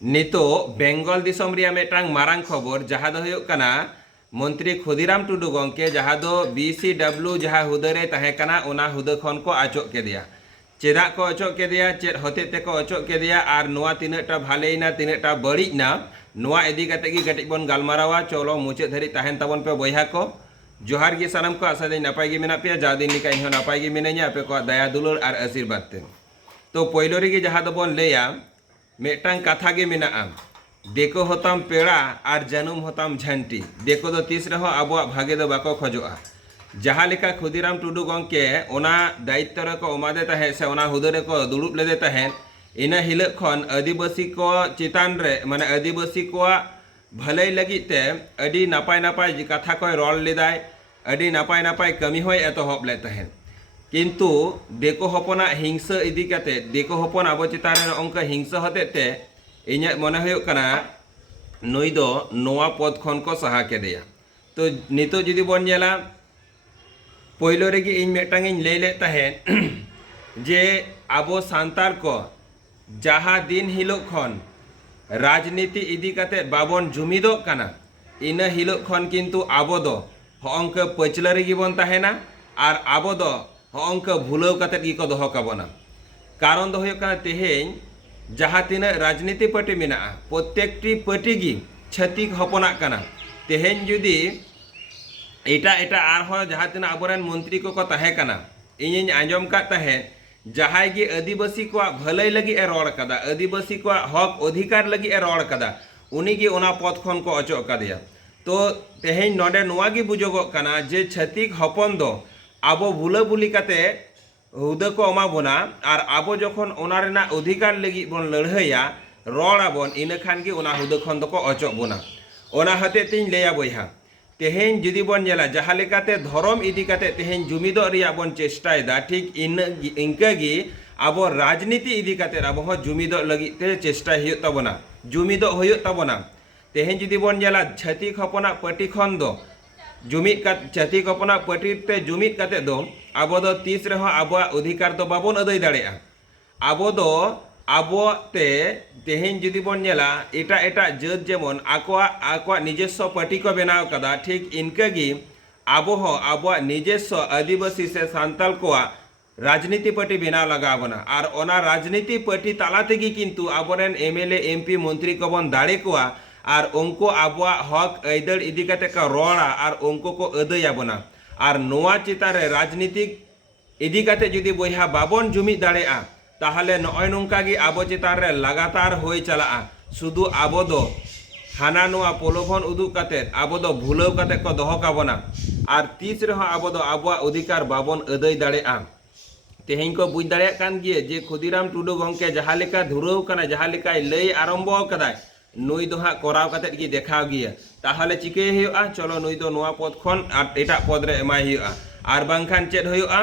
नितो बेंगल दिसम रिया मेटांग मारांग खबर जहाँ दो हुयुग कना मंत्री खुदीराम टुडू गंके जहाँ दो BCW जहाँ हुदरे तहेकना ओना हुदा खन को आचोक केदिया चेदा को अचोक केदिया चेद होते ते को अचोक केदिया आर नुआ तिनेटा भालेना तिनेटा बड़ीना नुआ इदी कते गी गटिक बन गालमारावा चलो मुचे धरी तहन तबन पे बयहा को जोहार गे सानम को आशा दी नपाय गे मेना पे जादिन लिका इहो नपाय गे मिनाइया आपे को दया दुलार आर आशीर्वाद ते तो पहलो रे जहाँ दो बन लेया मेटांग कथा गे मेना देखो होताम पेड़ा और जानुम होताम झंटी देखो दो तीस रहो अब भागे दो बाको खोजा जहाँ लेका खुदीराम टुडू गंके ओना दायित्व रे को एमादे तहे से ओना हुदा रे को दुड़ुब लेदे तहेन इना हिलक खन आदिवासी को चितान रे माने आदिवासी को भलाई लगी ते अडी नापाय नापाय कथा को रॉल लेदाय अडी नापाय नापाय कमी होय एतहब ले तहेन किंतु देखो हपना हिंसा इदी कते देखो हपन अब चितान अंक हिंसा होते ते इन्या मने हुयुग कना नुई दो नोआ पद खन को सहा केदेया तो नितो जुदी बन नेला पहलो रेगे इन मेटांग इन लई ले तहेन जे आबो सांतार को जहाँ दिन हिलोग खन राजनीति इदी कते बाबन जुमिदो कना इन हिलोग खन किंतु आबो दो हंक पचला रेगे बन तहेना आर आबो दो हंक भूलव कते गी को दोहो काबोना कारण दो हुयुग कना तेहेन जहाँ तीन राजनीति पार्टी मेना प्रत्येकटी पार्टी गी छत्तीक हपना कना तेहेन जुदी एटा एटा आरहो जहाँ तीन आबोरेन मंत्री को तहे कना इᱧ आंजम का तहे जहाँ गे आदिवासी को भलाई लगी ए रोड़ कदा आदिवासी को हक अधिकार लगी ए रोड़ कदा उनी गे ओना पद खन को अचो कदिया तो तेहेन नोडे नोआ गे बुझोगोग कना जे छत्तीक हपन दो आबो भूला बुली कते हुदा को एमा बोना और आबो जखन ओना रेना अधिकार लगी बन लड़हैया रड़ाबन इन खान गे ओना हुदा खन दको अचोक बोना ओना हते तिन लेया बयहा तेहेन जुदी बन नेला जहाँ लेकाते धर्म इदी कते तेहेन जुमिदो रिया बन चेष्टायदा ठीक इनका गी आबो राजनीति इदी कते आबो हो जुमिदो लगी ते चेष्टा हुयुग ताबोना जुमिदो हुयुग ताबोना तेहेन जुदी बन नेला छत्तीक हपना पार्टी खन दो जुमिद का छत्तीक हपना पार्टी ते जुमिद कते दो आबो दो तीस रहो आबो अधिकार तो बाबन अदाय दाड़ेया आबो दो आबो ते तेहेन जुदी बन नेला एटा एटा जात जेमन आको निजेस्व पार्टी को बनाव कदा ठीक इनका गी आबो हो आबो निजेस्व आदिवासी से सांताल को राजनीति पार्टी बनाव लगाबना और ओना राजनीति पार्टी ताला तेगी किंतु आबोरेन MLA MP मंत्री को बन दाड़े कोआ और उनको आबो हक आयदार इदी कते का रोड़ा और उनको को अदायाबना और नोआ चितान रे राजनीतिक इदी कते जुदी बयहा बाबन जुमिद दाड़ेया ताहले नय नोंका गे आबो चितान रे लगातार होय चला शुधु आबो दो हाना नोआ प्रलोभन उदुग कते आबो दो भूलव कते को दोहो काबोना और तीस रहो आबो दो आबो अधिकार बाबन अदाय दाड़ेया तेहेन को बुझ दाड़ेया कान गिये जे खुदीराम टुडू गंके जहाँ लेका धुराव कना जहाँ लेका लई आरम्भ कदाय नुई दो हाँ कराव कते गी देखाव गिया ताहले चिके हुयुगा चलो नुई दो नोआ पद खन आर एटा पद रे एमाय हुयुगा आर बांखान चेद हुयुगा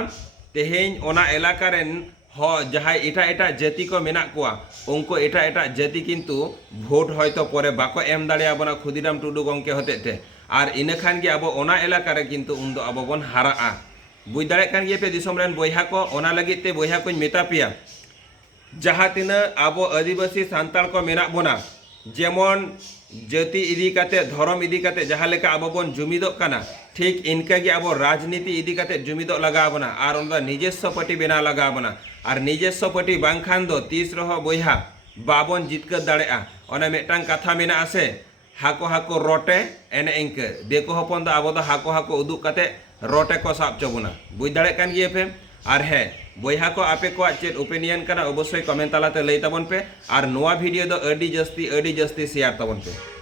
तेहेन ओना एलाका रेन हो जहाँ एटा एटा जाति को मेना कोआ उनको एटा एटा जाति किंतु भोट हयतो परे बाको एम दाड़ेयाबोना खुदीराम टुडू गंके होतेते आर इना खान गे आबो ओना एलाका रे किंतु उन दो आबो बन हाराआ बुझ दाड़े कान गे पे दिसम रेन बयहा को ओना लगित ते बयहा को मेता पेया जहाँ तिना आबो आदिवासी सांताल को मेना बोना जेमन जाति इदी कते धर्म इदी कते जहाँ लेका आबो बन जुमिदो कना ठीक इनका गे आबो राजनीति इदी कते जुमिदो लगाबना और उनदा निजेस्व पार्टी बना लगाबना और निजेस्व पार्टी बांखान दो तीस रहो बयहा बाबन जितकर दाड़ेया ओना मेटांग कथा मेना आसे हाको हाको रोटे एने इंके देखो हपन दो आबो दो हाको हाको उदुग कते रोटे को साब चबोना बुझ दाड़े कान गिये पे और है बयहा को आपे को चेद ओपिनियन कना अवश्य कमेंट तालाते लई ताबन पे और नोआ वीडियो दो अडी जस्ती शेयर ताबन पे।